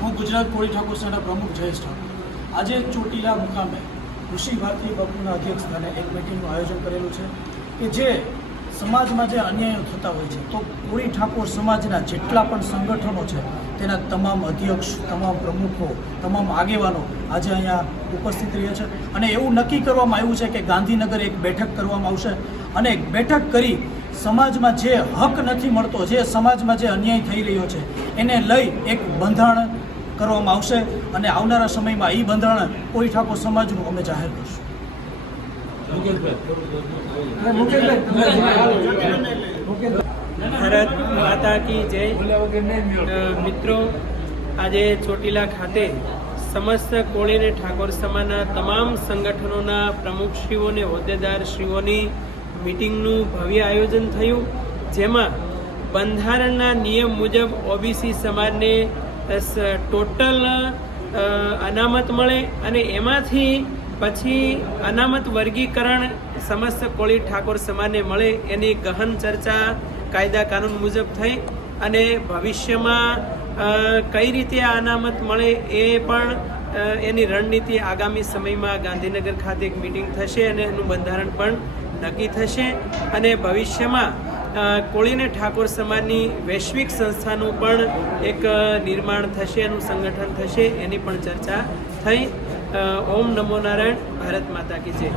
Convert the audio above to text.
હું ગુજરાત કોળી ઠાકોર સંઘના પ્રમુખ જયેશ ઠાકોર આજે ચોટીલા મુકામે ઋષિ ભારતી બાપુના અધ્યક્ષસ્થાને એક મિટિંગનું આયોજન કરેલું છે કે જે સમાજમાં જે અન્યાયો થતા હોય છે તો કોળી ઠાકોર સમાજના જેટલા પણ સંગઠનો છે તેના તમામ અધ્યક્ષ, તમામ પ્રમુખો, તમામ આગેવાનો આજે અહીંયા ઉપસ્થિત રહ્યા છે અને એવું નક્કી કરવામાં આવ્યું છે કે ગાંધીનગર એક બેઠક કરવામાં આવશે અને એક બેઠક કરી સમાજમાં જે હક નથી મળતો, જે સમાજમાં જે અન્યાય થઈ રહ્યો છે એને લઈ એક બંધારણ કરવામાં આવશે અને આવનારા સમયમાં એ બંધારણ કોળી ઠાકોર સમાજનું અમે જાહેર કરશું. ભારત માતા કી જય. મિત્રો, આજે ચોટીલા ખાતે સમસ્ત કોળી અને ઠાકોર સમાજના તમામ સંગઠનોના પ્રમુખશ્રીઓને હોદ્દેદારશ્રીઓની મિટિંગનું ભવ્ય આયોજન થયું, જેમાં બંધારણના નિયમ મુજબ ઓબીસી સમાજને ટોટલ અનામત મળે અને એમાંથી પછી અનામત વર્ગીકરણ સમસ્ત કોળી ઠાકોર સમાજને મળે એની ગહન ચર્ચા કાયદા કાનૂન મુજબ થઈ અને ભવિષ્યમાં કઈ રીતે આ અનામત મળે એ પણ એની રણનીતિ આગામી સમયમાં ગાંધીનગર ખાતે એક મિટિંગ થશે અને એનું બંધારણ પણ નક્કી થશે અને ભવિષ્યમાં કોળી અને ઠાકોર સમાજની વૈશ્વિક સંસ્થાનું પણ એક નિર્માણ થશે, એનું સંગઠન થશે, એની પણ ચર્ચા થઈ. ઓમ નમો નારાયણ. ભારત માતા કી જય.